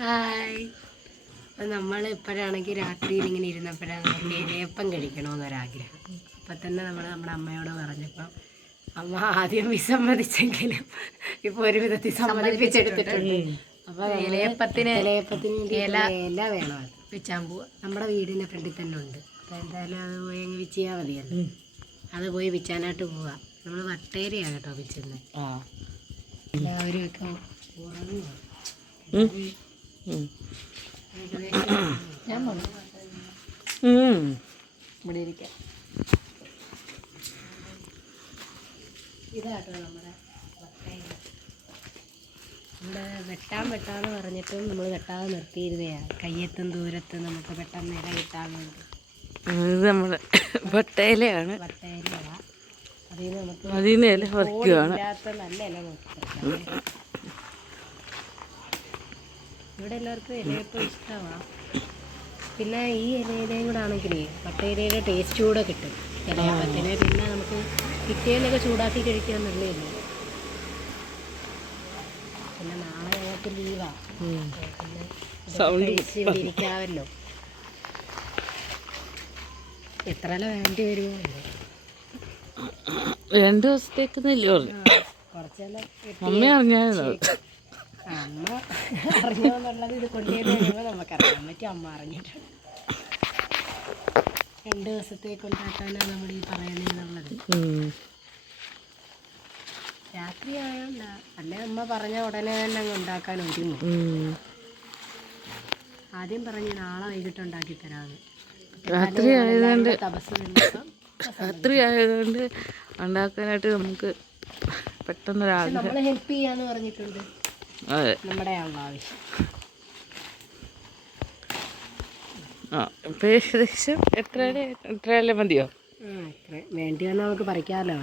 Hi. അപ്പം നമ്മൾ ഇപ്പോഴാണെങ്കിൽ രാത്രിയിൽ ഇങ്ങനെ ഇരുന്നപ്പോഴാണ് നമുക്ക് ഇലയപ്പം കഴിക്കണമെന്നൊരാഗ്രഹം. അപ്പം തന്നെ നമ്മുടെ അമ്മയോട് പറഞ്ഞപ്പം അമ്മ ആദ്യം വിസമ്മതിച്ചെങ്കിലും ഇപ്പോൾ ഒരു വിധത്തിൽ സമ്മതിപ്പിച്ചെടുത്തിട്ടുണ്ട്. അപ്പോൾ ഇലയപ്പത്തിന് ഇല വേണം വെച്ചാൻ പോവുക. നമ്മുടെ വീടിൻ്റെ ഫ്രണ്ടിൽ തന്നെ ഉണ്ട്. അപ്പോൾ എന്തായാലും അത് പോയി അങ്ങ് വിച്ചാൽ മതിയല്ലോ. അത് പോയി വിച്ചാനായിട്ട് പോവുക. നമ്മൾ വട്ടേരിയാണ് കേട്ടോ വിച്ചുന്നത്. എല്ലാവരും ഒക്കെ ഉറങ്ങുക. ഞാൻ ഇവിടെ ഇരിക്കാം. ഇതാട്ടോ നമ്മുടെ വട്ടേരി. ഇവിടെ വെട്ടാന്ന് പറഞ്ഞിട്ടും നമ്മൾ വെട്ടാതെ നിർത്തിയിരുന്നതാണ്. കയ്യെത്തും ദൂരത്ത് നമുക്ക് പെട്ടെന്ന് ഇല കിട്ടാൻ വേണ്ടി. ഇത് നമ്മുടെ വട്ടയിലയാണ്. വട്ടേരിയാണ്. അതിൽ നമുക്ക് ഇല പറിക്കുകയാണ്. നല്ല ഇല നോക്കി. ഇവിടെ എല്ലാവർക്കും ഇലയപ്പം ഇഷ്ടമാണ്. പിന്നെ ഈ ഇലയിലയും കൂടെ ആണെങ്കിലേ വട്ടയിലയുടെ ടേസ്റ്റ് കൂടെ കിട്ടും ഇലയപ്പത്തിന്. പിന്നെ നമുക്ക് പിറ്റേന്നൊക്കെ ചൂടാക്കി കഴിക്കാൻ നല്ലതല്ലേ. പിന്നെ നാളെ ഞങ്ങൾക്ക് ലീവാണ്. പിന്നെ ഇവിടെ ഇരിക്കാമല്ലോ. എത്ര ഇല വേണ്ടി വരുമോ? 2 ദിവസത്തേക്ക് കുറച്ചെല്ലാം അമ്മ അറിഞ്ഞാലോ. അമ്മ അറിഞ്ഞോന്നുള്ളത് ഇത് കൊണ്ടുവരുന്ന കഴിയുമ്പോൾ നമുക്കറിയാൻ പറ്റും. അമ്മ അറിഞ്ഞിട്ടുണ്ട്. 2 ദിവസത്തേക്ക് ഉണ്ടാക്കാനാണ് നമ്മൾ ഈ പറയണെന്നുള്ളത്. രാത്രി ആയോണ്ട അല്ലേ അമ്മ പറഞ്ഞ ഉടനെ തന്നെ അങ്ങ് ഉണ്ടാക്കാൻ ഒരുങ്ങും. ആദ്യം പറഞ്ഞ് നാളെ വൈകിട്ട് ഉണ്ടാക്കി തരാമെന്ന്. രാത്രി ആയതുകൊണ്ട് ഉണ്ടാക്കാനായിട്ട് നമുക്ക് പെട്ടെന്ന് നമ്മൾ ഹെൽപ്പ് ചെയ്യാന്ന് പറഞ്ഞിട്ടുണ്ട്. അതെ, നമ്മുടെ ആവശ്യം. ഇപ്പം ഏകദേശം എത്ര ഇല മതിയോ? വേണ്ടി വന്നാൽ നമുക്ക് പറിക്കാമല്ലോ.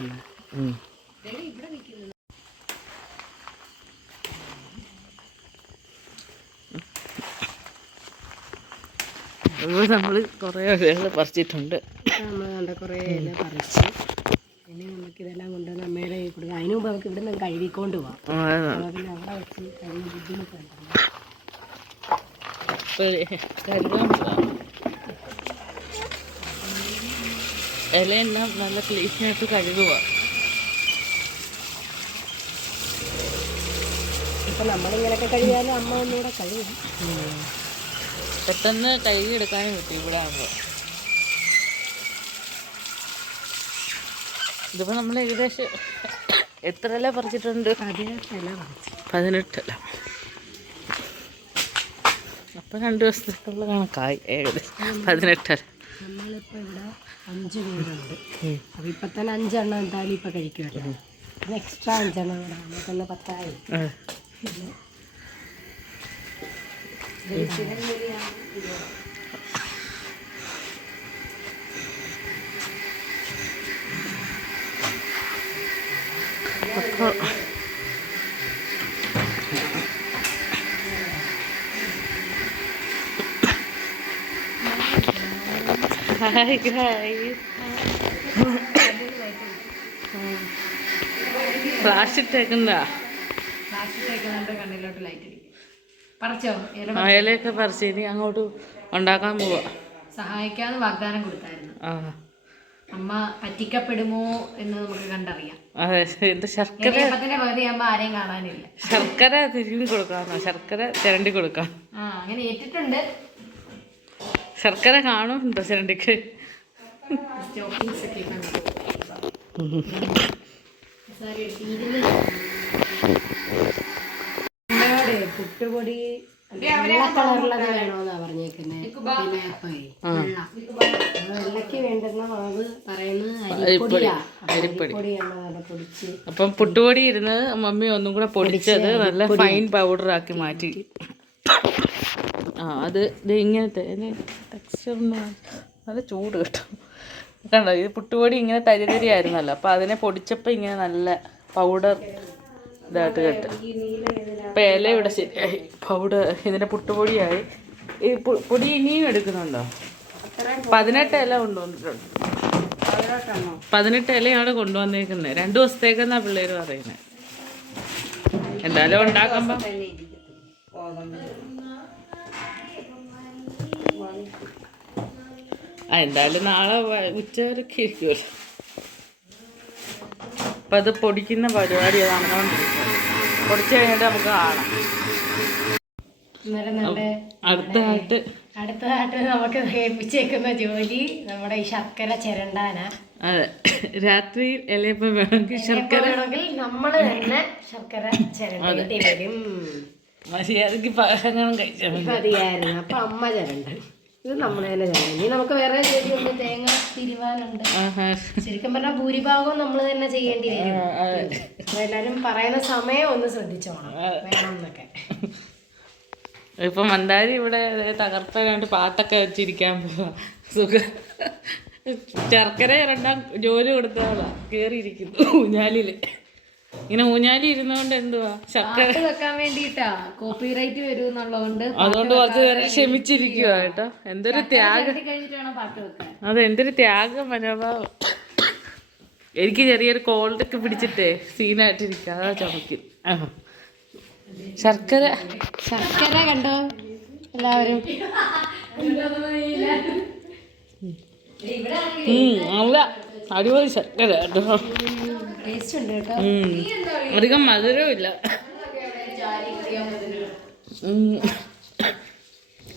നമ്മൾ കുറേ ഇലകൾ പറിച്ചിട്ടുണ്ട്. നമ്മൾ കുറേ ഇല പറിച്ച് ഇനി നമുക്കിതെല്ലാം കൊണ്ടുവന്ന് അമ്മയുടെ കയ്യിൽ കൊടുക്കുക. അതിന് മുമ്പ് നമുക്ക് ഇവിടെ നിന്ന് കഴുകിക്കൊണ്ട് പോവാം. പിന്നെ അവിടെ വെച്ച് കഴിഞ്ഞ ബുദ്ധിമുട്ടുണ്ടല്ലോ. ഇലയെല്ലാം നല്ല ക്ലീനായിട്ട് കഴുകുക. ഇപ്പം നമ്മളിങ്ങനെയൊക്കെ കഴിയാനും അമ്മ ഒന്നുകൂടെ കഴുകും. പെട്ടെന്ന് കഴുകിയെടുക്കാനും പറ്റും ഇവിടെ ആകുമ്പോൾ. ഇതിപ്പോൾ നമ്മൾ ഏകദേശം എത്ര ഇല പറിച്ചിട്ടുണ്ട്? 18 ഇല പറിച്ചു. 18 ഇല. അപ്പം 2 ദിവസത്തേക്കുള്ള കണക്കായി ഏകദേശം 18 ഇല. നമ്മളിപ്പോൾ ഇവിടെ 5 പേരുണ്ട്. അപ്പോൾ ഇപ്പം തന്നെ 5 എണ്ണം എന്തായാലും ഇപ്പം കഴിക്കുമല്ലോ. പിന്നെ എക്സ്ട്രാ 5 എണ്ണം കൂടെ നമുക്ക് തന്നെ 10 ആയി. ഫ്ലാഷ് ഇട്ടേക്കുന്നതാ. കണ്ണിലോട്ട് ലൈറ്റ് അടിക്കും. പറിച്ചോ? ഇലയൊക്കെ പറിച്ച് ഇനി അങ്ങോട്ട് ഉണ്ടാക്കാൻ പോവാ. സഹായിക്കാതെ വാഗ്ദാനം കൊടുത്തായിരുന്നു. അമ്മ പറ്റിക്കപ്പെടുമോ എന്ന് നമുക്ക് കണ്ടറിയാം. അതെ, ഇത് ശർക്കര പകുതി ആകുമ്പോ ആരെയും കാണാനില്ല. ശർക്കര തിരിഞ്ഞു കൊടുക്കാമെന്നോ? ശർക്കര ചിരണ്ടി കൊടുക്കാം. അങ്ങനെ ഏറ്റിട്ടുണ്ട്. ശർക്കര കാണുന്നുണ്ടോ ചിരണ്ടിക്ക്? പുട്ടുപൊടി വെള്ള കളറുള്ളത് വേണോന്നാ പറഞ്ഞേക്കുന്നത്. വെള്ളക്ക് വേണ്ടുന്ന മാവ് പറയുന്നത് അരിപ്പൊടിയാണ് പൊടിച്ച്. അപ്പം പുട്ടുപൊടി ഇരുന്ന് മമ്മി ഒന്നും കൂടെ പൊടിച്ചത് നല്ല ഫൈൻ പൗഡർ ആക്കി മാറ്റി. അത് ഇത് ഇങ്ങനത്തെ ടെക്സ്ചറിന് നല്ല ചൂട് കിട്ടും. കണ്ടോ, ഇത് പുട്ടുപൊടി ഇങ്ങനെ തരി ആയിരുന്നല്ലോ. അപ്പോൾ അതിനെ പൊടിച്ചപ്പോൾ ഇങ്ങനെ നല്ല പൗഡർ ഇതായിട്ട് കിട്ടും. അപ്പം ഇല ഇവിടെ ശരിയായി, പൗഡർ ഇതിൻ്റെ പുട്ടുപൊടിയായി. ഈ പൊടി ഇനിയും എടുക്കുന്നുണ്ടോ? 18 ഇല കൊണ്ടുവന്നിട്ടുണ്ട്. 18 ഇലയാണ് കൊണ്ടുവന്നേക്കുന്നത്. 2 ദിവസത്തേക്കെന്നാണ് പിള്ളേർ പറയുന്നത്. എന്തായാലും ഉണ്ടാക്കുമ്പോൾ എന്തായാലും നാളെ ഉച്ചവരൊക്കെ ഇരിക്കുമല്ലോ. അപ്പം അത് പൊടിക്കുന്ന പരിപാടി നടന്നുകൊണ്ടിരിക്കുന്നത്. പൊടിച്ചു കഴിഞ്ഞിട്ട് നമുക്ക് കാണാം. അടുത്തതായിട്ട് നമുക്ക് ഏൽപ്പിച്ചേക്കുന്ന ജോലി നമ്മുടെ ഈ ശർക്കര ചിരണ്ടാന. അതെ, രാത്രി ഇലയപ്പം വേണമെങ്കിൽ ശർക്കര വേണമെങ്കിൽ നമ്മൾ തന്നെ ശർക്കര ചിരണ്ടേണ്ടി വരും. മര്യാദക്ക് പലഹാരം കഴിച്ചാൽ മതിയായിരുന്നു. അപ്പൊ അമ്മ ചിരണ്ട, ഇത് നമ്മൾ തന്നെ ചിരണ്ട. ഇനി നമുക്ക് വേറെ ജോലിയുണ്ട്, തേങ്ങ തിരുവാനുണ്ട്. ശരിക്കും പറഞ്ഞാൽ ഭൂരിഭാഗവും നമ്മൾ തന്നെ ചെയ്യേണ്ടി വരും. അപ്പൊ എല്ലാരും പറയുന്ന സമയം ഒന്ന് ശ്രദ്ധിച്ചോണം വേണം എന്നൊക്കെ. ഇപ്പൊ മന്ദാരി ഇവിടെ തകർപ്പനായിട്ട് പാട്ടൊക്കെ വെച്ചിരിക്കാൻ പോവാ. സുഖം. ശർക്കര രണ്ടാം ജോലി കൊടുത്തവളാ കേറിയിരിക്കുന്നു ഊഞ്ഞാലില്. ഇങ്ങനെ ഊഞ്ഞാലി ഇരുന്നോണ്ട് എന്തുവാ ശർക്കര വെക്കാൻ വേണ്ടിട്ടാ കോപ്പിറൈറ്റ് വരും എന്നുള്ളതുകൊണ്ട് അതുകൊണ്ട് കുറച്ച് നേരം ക്ഷമിച്ചിരിക്കുക കേട്ടോ. എന്തൊരു ത്യാഗം, അതെ എന്തൊരു ത്യാഗം മനോഭാവം. എനിക്ക് ചെറിയൊരു കോൾഡൊക്കെ പിടിച്ചിട്ടേ സീനായിട്ടിരിക്കുക, അതാ ചമയ്ക്കും. ശർക്കര കണ്ടോ എല്ലാവരും. നല്ല അടിപൊളി ശർക്കര കേട്ടോ. അധികം മധുരവും ഇല്ല.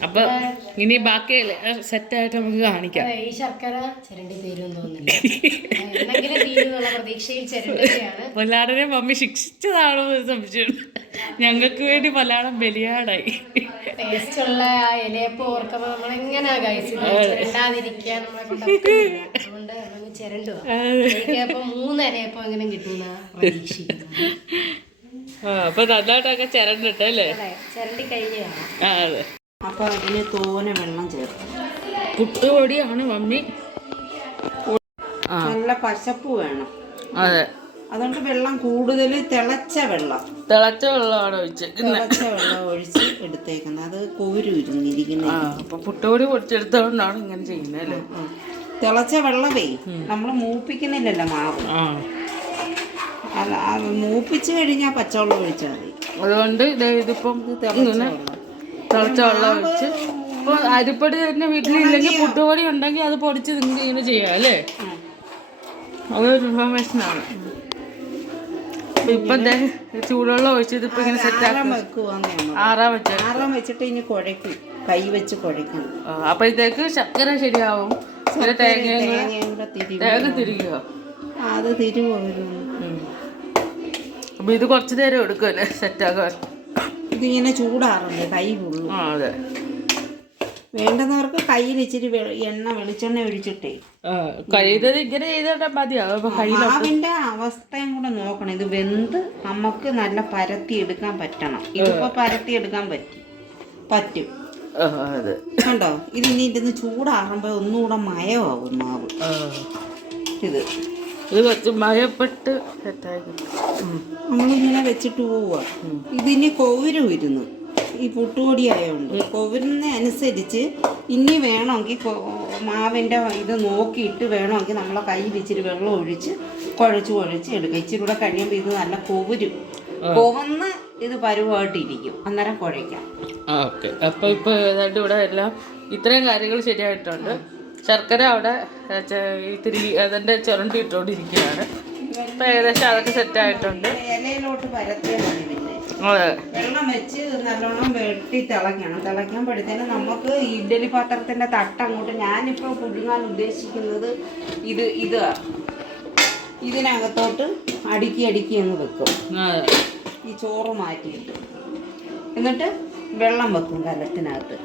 അപ്പൊ ഇനി ബാക്കിയല്ലേ സെറ്റായിട്ട് നമുക്ക് കാണിക്കാം. ഈ ശർക്കര ചിരണ്ടി തീരും തോന്നുന്നില്ല, പ്രതീക്ഷയിൽ ചിരണ്ടിയാണ്. പൊല്ലാടനെ മമ്മി ശിക്ഷിച്ചതാണോ എന്ന് സംശയം. ഞങ്ങൾക്ക് വേണ്ടി പല്ലാടം ബലിയാടായി. ടേസ്റ്റുള്ള ആ ഇലയപ്പം ഓർക്കുമ്പോ നമ്മളെങ്ങനെയാ ചിരണ്ടാതിരിക്കാൻ നമ്മളെ കൊണ്ട് അതുകൊണ്ട് ചിരണ്ടുക. അപ്പൊ 3 ഇലയപ്പം എങ്ങനെ കിട്ടുന്ന പ്രതീക്ഷിക്കുന്നു. അപ്പൊ നന്നായിട്ടൊക്കെ ചിരണ്ടിട്ടല്ലേ, ചിരണ്ടി കഴിഞ്ഞാണ്. അതെ. അപ്പൊ അതിന് തോനെ വെള്ളം ചേർക്കും. പുട്ടുപൊടിയാണ് മമ്മി. നല്ല പശപ്പ് വേണം. അതെ, അതുകൊണ്ട് വെള്ളം കൂടുതൽ തിളച്ച വെള്ളമാണ് ഒഴിച്ചേക്കുന്നത്. തിളച്ച വെള്ളം ഒഴിച്ച് എടുത്തേക്കുന്നത്. അത് കൊവര് ഇരുന്നിരിക്കുന്ന. അപ്പൊ പുട്ടുപൊടി പൊടിച്ചെടുത്തോണ്ടാണ് ഇങ്ങനെ ചെയ്യുന്നത് അല്ലേ. തിളച്ച വെള്ളമേ നമ്മൾ മൂപ്പിക്കുന്നില്ലല്ലോ മാവ്. അല്ല, മൂപ്പിച്ച് കഴിഞ്ഞാൽ പച്ചവെള്ളം ഒഴിച്ചാൽ മതി. അതുകൊണ്ട് ഇതിപ്പം തിളച്ച വെള്ളം ഒഴിച്ച്. ഇപ്പൊ അരിപ്പൊടി തന്നെ വീട്ടിലില്ലെങ്കിൽ പുട്ടുപൊടി ഉണ്ടെങ്കിൽ അത് പൊടിച്ച് നിങ്ങൾക്ക് ഇങ്ങനെ ചെയ്യാം അല്ലേ. അതൊരു ഇൻഫോർമേഷനാണ്. ഇപ്പൊ ചൂടുവെള്ളം ഒഴിച്ചത് ഇപ്പൊ ഇങ്ങനെ ആറാൻ വെച്ചിട്ട് ഇനി കുഴയ്ക്കും, കൈ വെച്ച് കുഴയ്ക്കണം. അപ്പോഴത്തേക്ക് ശർക്കര ശരിയാവും. തേങ്ങ തിരികുക, അത് തിരിവരും. അപ്പൊ ഇത് കുറച്ചു നേരം എടുക്കുമല്ലേ സെറ്റാക്കാൻ. ഇതിങ്ങനെ ചൂടാറുണ്ട്, കൈ പൊള്ളും. അതെ, വേണ്ടുന്നവർക്ക് കയ്യിൽ ഇച്ചിരി വെളിച്ചെണ്ണ ഒഴിച്ചിട്ടേ കഴിയുന്നത് ഇങ്ങനെ ചെയ്താൽ മതിയാവും. മാവിന്റെ അവസ്ഥയും കൂടെ നോക്കണം. ഇത് വെന്ത് നമുക്ക് നല്ല പരത്തി എടുക്കാൻ പറ്റണം. ഇതിപ്പോ പരത്തി എടുക്കാൻ പറ്റും. കണ്ടോ, ഇതിനി ഇരുന്ന് ചൂടാകുമ്പോ ഒന്നുകൂടെ മയമാവും മാവ്. ഇത് കുറച്ച് മയപ്പെട്ട് നമ്മളിങ്ങനെ വെച്ചിട്ട് പോവുക. ഇതിനി കൊവരും ഇരുന്ന് ഈ പുട്ടുപൊടി ആയതുകൊണ്ട് കൊവരുന്ന അനുസരിച്ച് ഇനി വേണമെങ്കിൽ മാവിൻ്റെ ഇത് നോക്കിയിട്ട് വേണമെങ്കിൽ നമ്മളെ കയ്യിൽ ഇച്ചിരി വെള്ളം ഒഴിച്ച് കുഴച്ച് എടുക്കുക. ഇച്ചിരി കൂടെ കഴിയുമ്പോൾ ഇത് നല്ല കൊവന്ന് ഇത് പരുവായിട്ടിരിക്കും. അന്നേരം കുഴയ്ക്കാം. ഓക്കെ, അപ്പോൾ ഇപ്പോൾ ഏതാണ്ട് ഇവിടെ എല്ലാം ഇത്രയും കാര്യങ്ങൾ ശരിയായിട്ടുണ്ട്. ശർക്കര അവിടെ അതിൻ്റെ ചുരണ്ടി ഇട്ടുകൊണ്ടിരിക്കുകയാണ്. ഇപ്പം ഏകദേശം അതൊക്കെ സെറ്റായിട്ടുണ്ട്. ഇലയിലോട്ട് പരത്തിയാൽ മതി. വെള്ളം വെച്ച് നല്ലോണം വെട്ടി തിളയ്ക്കുമ്പോഴത്തേനും നമുക്ക് ഇഡ്ഡലി പാത്രത്തിന്റെ തട്ട് അങ്ങോട്ട്, ഞാനിപ്പോൾ പുഴുങ്ങാൻ ഉദ്ദേശിക്കുന്നത് ഇതിനകത്തോട്ട് അടുക്കി അങ്ങ് വെക്കും. ഈ ചോറ് മാറ്റിയിട്ട് എന്നിട്ട് വെള്ളം വെക്കും കലത്തിനകത്ത്.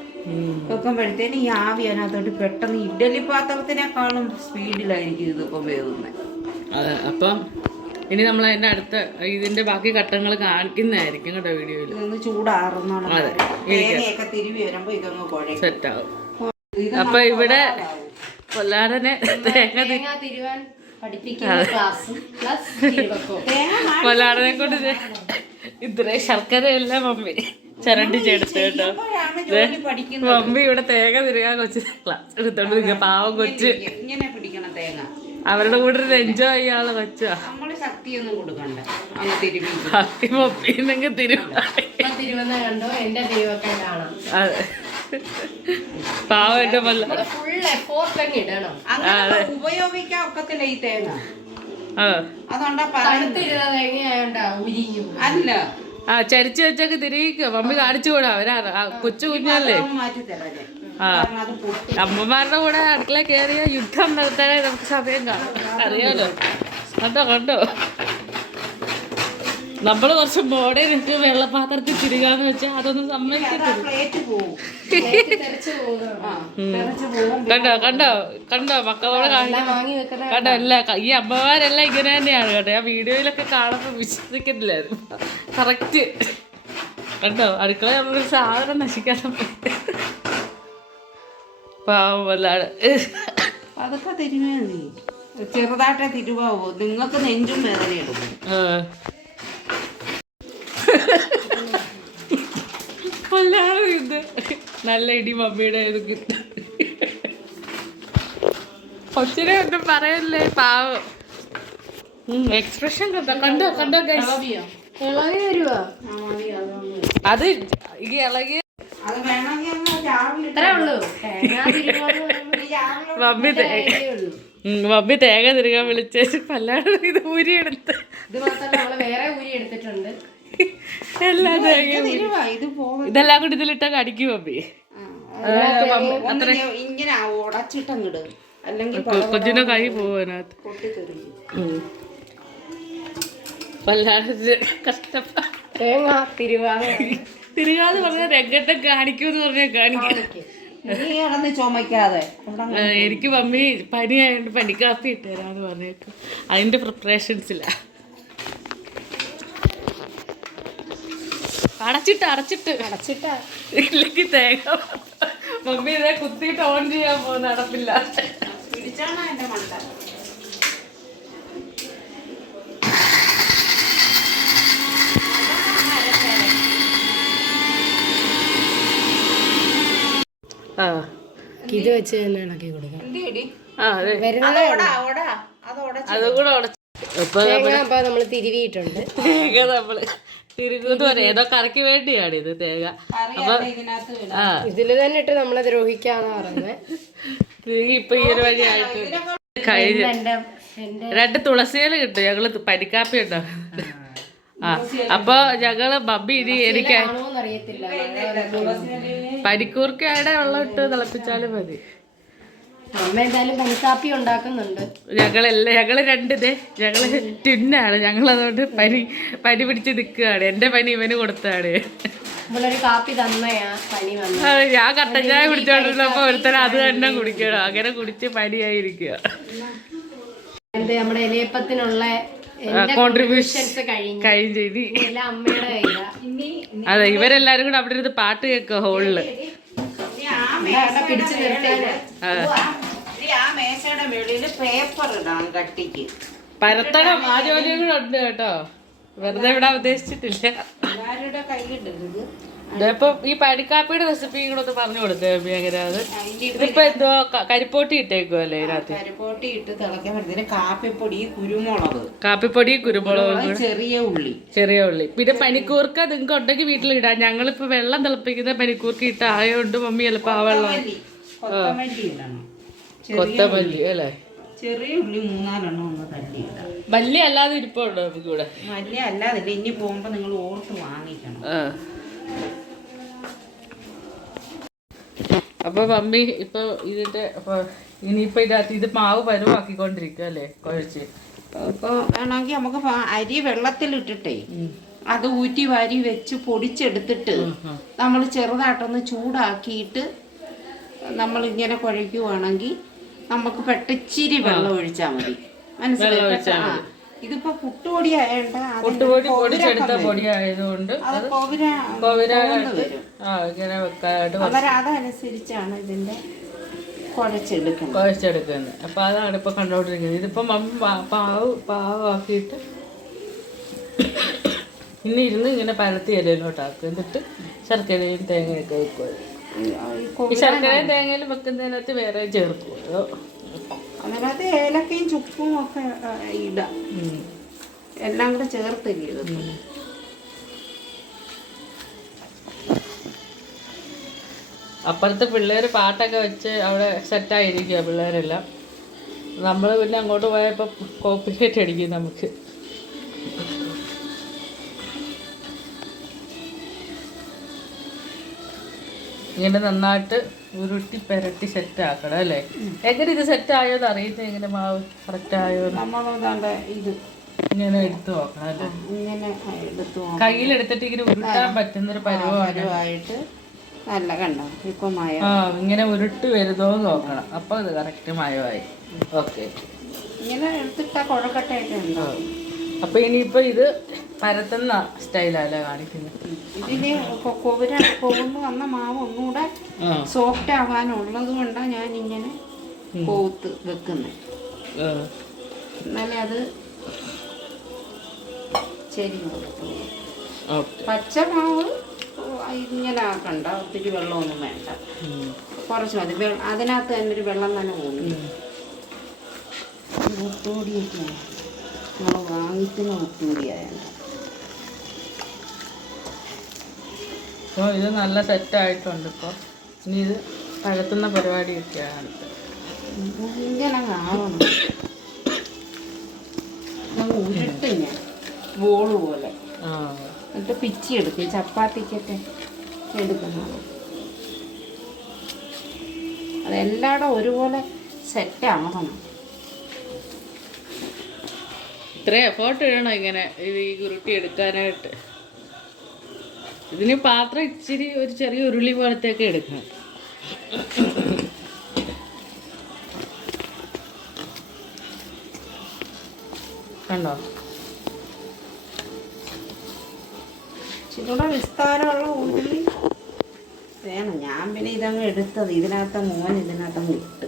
വെക്കുമ്പോഴത്തേനും ഈ ആവി അതിനകത്തോട്ട് പെട്ടെന്ന് ഇഡ്ഡലി പാത്രത്തിനേക്കാളും സ്പീഡിലായിരിക്കും ഇതിപ്പോൾ വേവുന്നത്. അതെ, അപ്പം ഇനി നമ്മൾ അതിൻ്റെ അടുത്ത ഇതിൻ്റെ ബാക്കി ഘട്ടങ്ങൾ കാണിക്കുന്നതായിരിക്കും കേട്ടോ വീഡിയോയിൽ. ഇതൊന്ന് ചൂടാറുന്നോണം. തേങ്ങയൊക്കെ തിരുവി വരുമ്പോൾ ഇതൊന്ന് കുഴയും, സെറ്റാവും. അപ്പം ഇവിടെ പൊല്ലാടനെ പൊല്ലാടനെ കൊണ്ട് ഇത്രയും ശർക്കരയെല്ലാം മമ്മി ചരണ്ടിച്ചെടുത്ത് കേട്ടോ. മമ്മി ഇവിടെ തേങ്ങ തിരുകാൻ കൊച്ചു ക്ലാസ് എടുത്തോണ്ട് നിൽക്കുക. പാവം കൊച്ച് ഇങ്ങനെ പിടിക്കണം തേങ്ങ. അവരുടെ കൂടെ ഒരു എൻജോയ് ചെയ്യാതെ വെച്ചാ. ശക്തിയൊന്നും കൊടുക്കണ്ട, ശക്തി മൊപ്പിന്നെങ്കിൽ തിരുവന്ന കണ്ടോ എന്റെ ദൈവമൊക്കെ കാണാം. അതെ, പാവം എന്റെ മല്ല. ഫുൾ എഫോർട്ട് അങ്ങ് ഇടണം. അങ്ങനെ ഉപയോഗിക്കാൻ ഒക്കത്തില്ല ഈ തേങ്ങ. അതുകൊണ്ടാ തണുത്തിരുന്ന തേങ്ങ ആയോണ്ടാ ഉരിഞ്ഞു. അല്ല ചരിച്ചു വെച്ചൊക്കെ തിരികെ മമ്മി കാണിച്ചു കൂടാ. അവരാ കൊച്ചു കുഞ്ഞല്ലേ. മാറ്റി തരാം ഞാൻ. ആ കാരണം അത് പൊട്ടി. അമ്മമാരുടെ കൂടെ അടുക്കള കയറിയ യുദ്ധം നടത്താനേ നമുക്ക് സമയം കാണും. അറിയാലോ. കണ്ടോ നമ്മള് കുറച്ച് മോടെ നിൽക്ക് വെള്ളപാത്രത്തിൽ തിരികാന്ന് വെച്ചാൽ അതൊന്നും സമ്മതിക്കത്തില്ല. പ്ലേറ്റ് പോവും. കണ്ടോ മക്കളോട് കണ്ടോ അല്ല ഈ അമ്മമാരെല്ലാം ഇങ്ങനെ തന്നെയാണ് കേട്ടോ. ഞാൻ വീഡിയോയിലൊക്കെ കാണുമ്പോൾ വിശ്വസിക്കുന്നില്ലായിരുന്നു. കറക്റ്റ് കണ്ടോ അടുക്കള നമ്മളൊരു സാധനം നശിക്കാതെ പാവല്ലാട്. അതൊക്കെ തിരുവേ നീ ചെറുതായിട്ടേ തിരുവാവോ. നിങ്ങൾക്ക് നെഞ്ചും വേദന എടുക്കും. ഇത് നല്ല ഇടി മമ്മിയുടെ ഇത് കിട്ടും. കൊച്ചിനെ ഒന്നും പറയല്ലേ പാവം. എക്സ്പ്രഷൻ കണ്ടോ ഇളകി വരുവാ. അത് ഈ ഇളകിയ അത് വേണമെങ്കിൽ രാവിലെ ഇത്രേ ഉള്ളൂ. മമ്മി തേങ്ങ തിരികാൻ വിളിച്ചു പല്ലാട് ഇത് ഊരിയെടുത്ത്. ഇത് മാത്രമല്ല നമ്മള് വേറെ ഊരി എടുത്തിട്ടുണ്ട്. എല്ലാ തേങ്ങയും ഇത് പോകും. ഇതെല്ലാം കൂടി ഇതിലിട്ട കടിക്കും മമ്മി. ഇങ്ങനെ ഉടച്ചിട്ടങ്ങിട്. അല്ലെങ്കിൽ കൊച്ചിന്റെ കൈ പോവാനകത്ത് പൊട്ടിത്തെറിക്കും. വല്ലാതെ കഷ്ടപ്പാട്. തേങ്ങ തിരികാതെ പറഞ്ഞാൽ രംഗത്തെ കാണിക്കൂന്ന് പറഞ്ഞാൽ കാണിക്കും. നീ കിടന്ന് ചുമക്കാതെ. എനിക്ക് മമ്മി പനിയായോണ്ട് പനിക്കാപ്പി ഇട്ടുതരാന്ന് പറഞ്ഞേക്കും. അതിന്റെ പ്രിപ്പറേഷൻസില്ല. അടച്ചിട്ട് ഇല്ലെങ്കിൽ തേങ്ങ മമ്മി ഇതേ കുത്തിയിട്ട് ഓൺ ചെയ്യാൻ പോകുന്ന നടപ്പില്ല. പിടിച്ചാണോ എന്റെ മണ്ട? ഇത് വെച്ച് തന്നെ ഇളക്കി കൊടുക്കാം. അതും കൂടെ ഉടച്ചു. അപ്പൊ നമ്മള് തിരുവിയിട്ടുണ്ട്. തേങ്ങ നമ്മള് തിരികുന്നത് വരെ ഏതോ കറിക്ക് വേണ്ടിയാണ് ഇത് തേങ്ങ. അപ്പൊ ഇതില് തന്നെ ഇട്ട് നമ്മളെ ദ്രോഹിക്കാന്ന് പറയുന്നത്. ഇപ്പൊ ഈ ഒരു വഴിയായിട്ട് കഴിഞ്ഞ 2 തുളസികൾ കിട്ടും. ഞങ്ങള് പരിക്കാപ്പി ഉണ്ടോ. അപ്പൊ ഞങ്ങള് ബബ്ബി ഇനി എനിക്ക് പരിക്കൂർക്കയുടെ വെള്ളം ഇട്ട് തിളപ്പിച്ചാലും മതി. അമ്മ എന്തായാലും പനിക്കാപ്പി ഉണ്ടാക്കുന്നുണ്ട്. ഞങ്ങള് 2 ഞങ്ങള് ടിന്നാണ്. ഞങ്ങളതുകൊണ്ട് പനി പിടിച്ച് നിൽക്കുകയാണ്. എന്റെ പനി ഇവന് കൊടുത്താണ്. നമ്മളൊരു കാപ്പി തന്നയാ പനി വന്നു. ഞാൻ കട്ടൻ ചായ കുടിച്ചോണ്ടിരുന്നപ്പോ ഒരുത്തരം അത് തന്നെ കുടിക്കണം. അങ്ങനെ കുടിച്ച് പനിയായിരിക്കുക. നമ്മുടെ ഇലയപ്പത്തിനുള്ള കോൺട്രിബ്യൂഷൻസ് കഴിഞ്ഞു. അമ്മയുടെ കയ്യിലാ. അതെ ഇവരെല്ലാരും കൂടെ അവിടെ ഇരുന്ന് പാട്ട് കേൾക്കുക ഹോളില്. പിടിച്ചു നിർത്താന് ആ മേശയുടെ വെളിയില് പേപ്പർ ഇടാം കട്ടിക്ക്. പരത്തണം. ആ ജോലിയും കൂടെ ഉണ്ട് കേട്ടോ. വെറുതെ ഇവിടെ ഉദ്ദേശിച്ചിട്ടില്ല. എല്ലാവരുടെ കയ്യിലിടരുത്. ഇപ്പൊ ഈ പനിക്കാപ്പിയുടെ റെസിപ്പി കൂടെ ഒന്ന് പറഞ്ഞു കൊടുത്തേ എങ്ങനെ. അത് ഇതിപ്പോ എന്തോ കരിപ്പോട്ടി ഇട്ടേക്കുവല്ലേ ഇതിനകത്ത്. കരിപ്പോട്ടി ഇട്ട് തിളക്കാൻ പറ്റുന്ന കാപ്പിപ്പൊടി കുരുമുളക് ചെറിയ ഉള്ളി പിന്നെ പനിക്കൂർക്ക നിങ്ങൾക്ക് ഉണ്ടെങ്കിൽ വീട്ടിലിടാം. ഞങ്ങളിപ്പോ വെള്ളം തിളപ്പിക്കുന്ന പനിക്കൂർക്ക ഇട്ട ആയോണ്ട് മമ്മി ചിലപ്പോ ആ വെള്ളം കൊത്തമല്ലി അല്ലേ. ചെറിയ ഉള്ളി 3-4 ഒന്ന് തല്ലിയിടാം. മല്ലി അല്ലാതെ ഇരിപ്പുണ്ടോ നമുക്ക് ഇവിടെ? മല്ലി അല്ലാതില്ല. ഇനി പോകുമ്പോ നിങ്ങൾ ഓർത്ത് വാങ്ങിക്കണം. അപ്പൊ മമ്മി ഇപ്പൊ ഇതിന്റെ ഇനിയിപ്പോ ഇതിനകത്ത് ഇത് മാവ് പരുവാക്കിക്കൊണ്ടിരിക്കും അല്ലേ കുഴച്ച്. ഇപ്പൊ വേണമെങ്കിൽ നമുക്ക് അരി വെള്ളത്തിലിട്ടിട്ടേ അത് ഊറ്റി വാരി വെച്ച് പൊടിച്ചെടുത്തിട്ട് നമ്മൾ ചെറുതായിട്ടൊന്ന് ചൂടാക്കിയിട്ട് നമ്മൾ ഇങ്ങനെ കുഴയ്ക്കുവാണെങ്കിൽ നമുക്ക് പെട്ടിച്ചിരി വെള്ളം ഒഴിച്ചാൽ മതി. മനസ്സിലായി? ഇതിപ്പോ പുട്ടുപൊടി ആയതുകൊണ്ട് അതനുസരിച്ചാണ് ഇതിന്റെ കുഴച്ചെടുക്കുന്നത്. അപ്പൊ അതാണ് ഇപ്പൊ കണ്ടോണ്ടിരിക്കുന്നത്. ഇതിപ്പോ മമ്മി പാവാക്കിയിട്ട് ഇനി ഇരുന്ന് ഇങ്ങനെ പരത്തി ഇലയിലോട്ടാക്കും. എന്നിട്ട് ശർക്കരയും തേങ്ങയൊക്കെ വെക്കുക. ഈ ശർക്കരയും തേങ്ങയിലും വെക്കുന്നതിനകത്ത് വേറെ ചേർക്കുമല്ലോ. അതിനകത്ത് ഏലക്കയും ചുക്കും ഒക്കെ ഇടാം. എല്ലാം കൂടെ ചേർത്തില്ല. അപ്പുറത്തെ പിള്ളേർ പാട്ടൊക്കെ വെച്ച് അവിടെ സെറ്റായിരിക്കുക പിള്ളേരെല്ലാം. നമ്മൾ പിന്നെ അങ്ങോട്ട് പോയപ്പോൾ കോപ്പിറൈറ്റ് അടിക്കും നമുക്ക്. ഇങ്ങനെ നന്നായിട്ട് ഉരുട്ടി പെരട്ടി സെറ്റാക്കണം അല്ലേ? എങ്ങനെ ഇത് സെറ്റായോന്ന് അറിയുന്നത് എങ്ങനെ മാവ് കറക്റ്റ് ആയോ? നമ്മളതാണ്ട് ഇത് ഇങ്ങനെ എടുത്ത് നോക്കണം അല്ലേ? ഇങ്ങനെ എടുത്തു കയ്യിലെടുത്തിട്ട് ഇങ്ങനെ ഉരുട്ടാൻ പറ്റുന്നൊരു പരുവായിട്ട് നല്ല കണ്ടോ ഇപ്പൊ മയം. ഇങ്ങനെ ഉരുട്ട് വരുന്നോന്ന് നോക്കണം. അപ്പൊ ഇത് കറക്റ്റ് മയമായി. ഓക്കെ, ഇങ്ങനെ എടുത്തിട്ടാ കുഴക്കട്ടയൊക്കെ ഉണ്ടോ. അപ്പൊ ഇനിയിപ്പോ ഇത് പരത്തുന്ന സ്റ്റൈലല്ലേ കാണിക്കുന്നത്. ഇതിന് കൊവുന്ന് വന്ന മാവ് ഒന്നുകൂടെ സോഫ്റ്റ് ആവാനുള്ളത് കൊണ്ടാണ് ഞാൻ ഇങ്ങനെ കോത്ത് വെക്കുന്നത്. എന്നാലേ അത് ശരി. പച്ചമാവ് ഇങ്ങനെ ആക്കണ്ട, ഒത്തിരി വെള്ളമൊന്നും വേണ്ട, കുറച്ച് മതി. അതിനകത്ത് തന്നെ ഒരു വെള്ളം തന്നെ പോകുന്നു. ഒത്തുകൂടിയൊക്കെയാണ് നമ്മൾ വാങ്ങിക്കുന്ന ഒത്തുകൂടിയായാണ്. അപ്പോൾ ഇത് നല്ല സെറ്റായിട്ടുണ്ട്. ഇപ്പോൾ ഇനി ഇത് പരത്തുന്ന പരിപാടിയൊക്കെയാണ്. ഇങ്ങനെ കാണണം. ഉരുട്ട് ഞാൻ ബോള് പോലെ എന്നിട്ട് പിച്ചി എടുക്കും. ചപ്പാത്തിക്കൊക്കെ എടുക്കുന്നത് അതെല്ലായിടും ഒരുപോലെ സെറ്റാവണം. ഇത്രയും എഫേർട്ട് ഇടണം ഇങ്ങനെ ഇത് ഈ ഉരുട്ടി എടുക്കാനായിട്ട്. ഇതിന് പാത്രം ഇച്ചിരി ഒരു ചെറിയ ഉരുളി പോലത്തെയൊക്കെ എടുക്കണം. കണ്ടോ? ഇച്ചിരൂടെ വിസ്താരമുള്ള ഉരുളി വേണം. ഞാൻ പിന്നെ ഇതങ്ങ് എടുത്തത്. ഇതിനകത്ത് മോൻ ഇതിനകത്തങ്ങ് ഇട്ട്